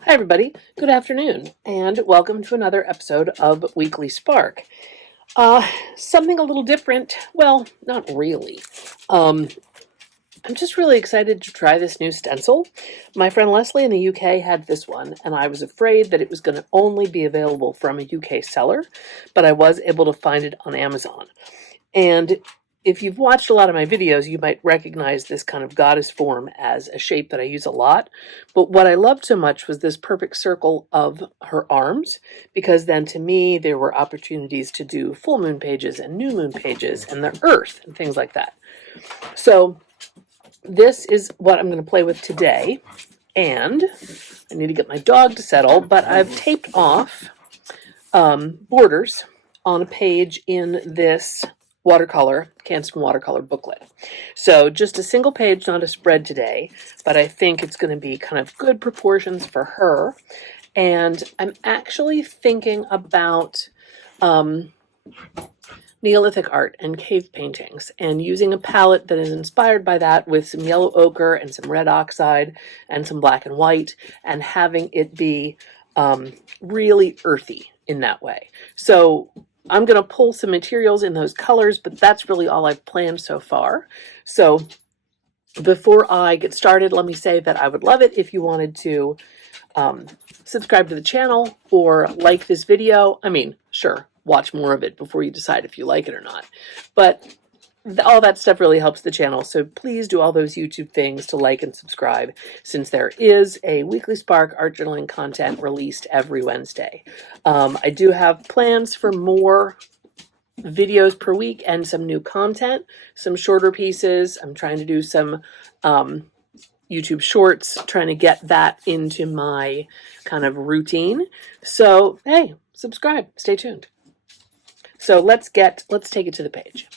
Hi everybody, good afternoon, and welcome to another episode of Weekly Spark. Something a little different, well, not really. I'm just really excited to try this new stencil. My friend Leslie in the UK had this one, and I was afraid that it was going to only be available from a UK seller, but I was able to find it on Amazon. And if you've watched a lot of my videos, you might recognize this kind of goddess form as a shape that I use a lot. But what I loved so much was this perfect circle of her arms, because then to me, there were opportunities to do full moon pages and new moon pages and the earth and things like that. So this is what I'm going to play with today. And I need to get my dog to settle, but I've taped off borders on a page in this watercolor, Canson watercolor booklet. So just a single page, not a spread today, but I think it's going to be kind of good proportions for her. And I'm actually thinking about Neolithic art and cave paintings and using a palette that is inspired by that with some yellow ochre and some red oxide and some black and white, and having it be really earthy in that way. So I'm going to pull some materials in those colors, but that's really all I've planned so far. So before I get started, let me say that I would love it if you wanted to subscribe to the channel or like this video. I mean, sure, watch more of it before you decide if you like it or not. But all that stuff really helps the channel, so please do all those YouTube things to like and subscribe, since there is a Weekly Spark art journaling content released every Wednesday. I do have plans for more videos per week and some new content, some shorter pieces. I'm trying to do some YouTube shorts, trying to get that into my kind of routine. So, hey, subscribe, stay tuned. So let's take it to the page.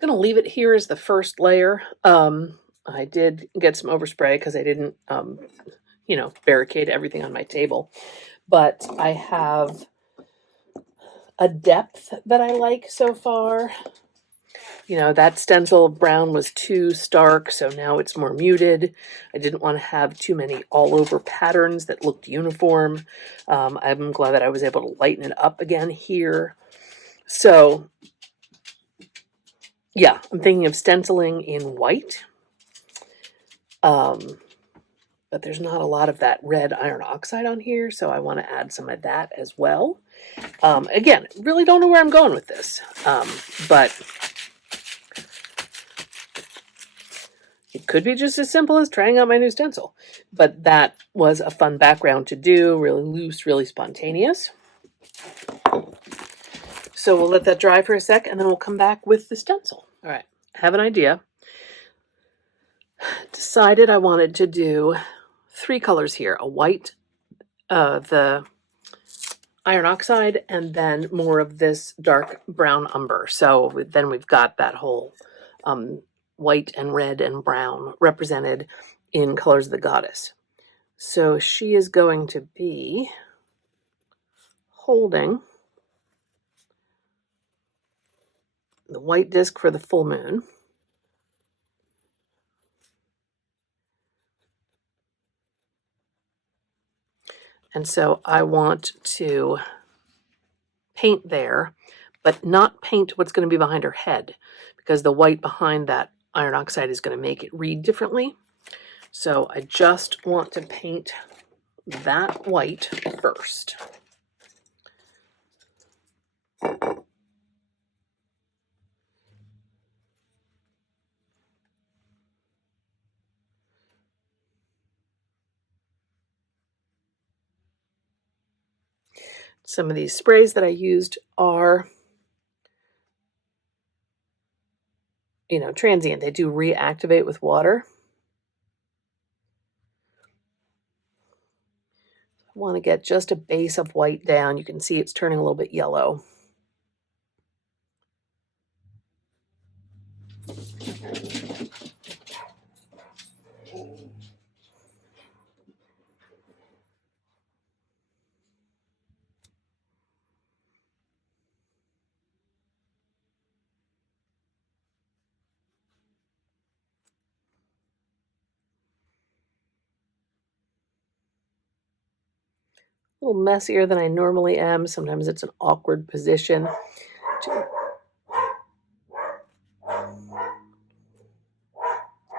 I'm going to leave it here as the first layer. I did get some overspray because I didn't, barricade everything on my table. But I have a depth that I like so far. That stencil brown was too stark, so now it's more muted. I didn't want to have too many all over patterns that looked uniform. I'm glad that I was able to lighten it up again here. So yeah, I'm thinking of stenciling in white. But there's not a lot of that red iron oxide on here, so I want to add some of that as well. Again, really don't know where I'm going with this, but it could be just as simple as trying out my new stencil. But that was a fun background to do, really loose, really spontaneous. So we'll let that dry for a sec, and then we'll come back with the stencil. All right, I have an idea. Decided I wanted to do 3 colors here, a white, the iron oxide, and then more of this dark brown umber. So then we've got that whole white and red and brown represented in Colors of the Goddess. So she is going to be holding the white disc for the full moon. And so I want to paint there, but not paint what's going to be behind her head, because the white behind that iron oxide is going to make it read differently. So I just want to paint that white first. Some of these sprays that I used are, transient. They do reactivate with water. I want to get just a base of white down. You can see it's turning a little bit yellow. A little messier than I normally am. Sometimes it's an awkward position.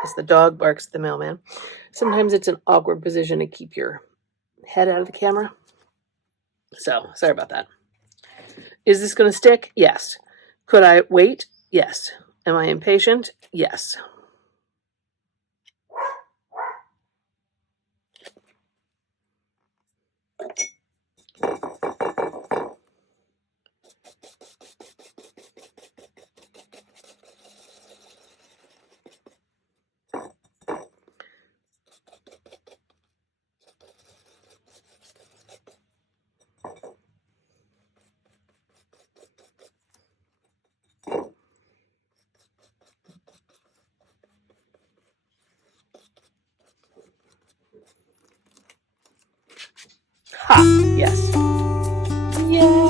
As the dog barks at the mailman. Sometimes it's an awkward position to keep your head out of the camera. So, sorry about that. Is this going to stick? Yes. Could I wait? Yes. Am I impatient? Yes. Yes. Yay!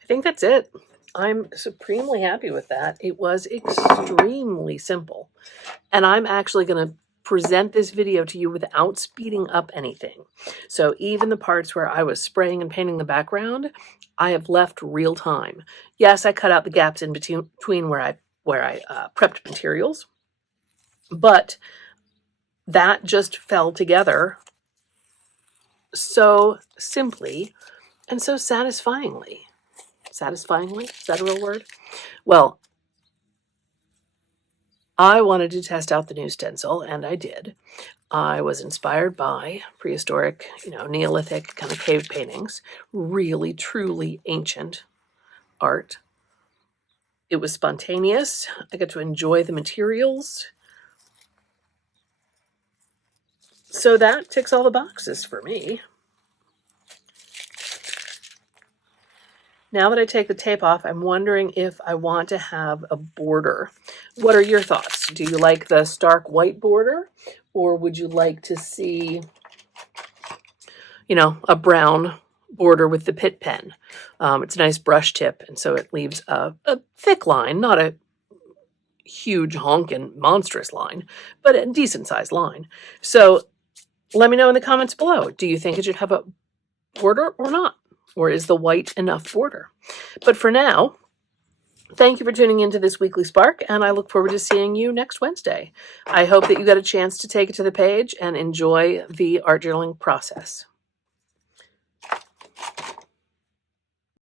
I think that's it. I'm supremely happy with that. It was extremely simple. And I'm actually going to present this video to you without speeding up anything. So even the parts where I was spraying and painting the background, I have left real time. Yes, I cut out the gaps in between where I prepped materials, but that just fell together so simply and so satisfyingly. Satisfyingly? Is that a real word? Well, I wanted to test out the new stencil, and I did. I was inspired by prehistoric, Neolithic kind of cave paintings, really, truly ancient art. It was spontaneous. I got to enjoy the materials. So that ticks all the boxes for me. Now that I take the tape off, I'm wondering if I want to have a border. What are your thoughts? Do you like the stark white border, or would you like to see, a brown border with the pit pen? It's a nice brush tip, and so it leaves a thick line, not a huge honkin' monstrous line, but a decent sized line. So let me know in the comments below. Do you think it should have a border or not? Or is the white enough border? But for now, thank you for tuning into this weekly Spark, and I look forward to seeing you next Wednesday. I hope that you got a chance to take it to the page and enjoy the art journaling process.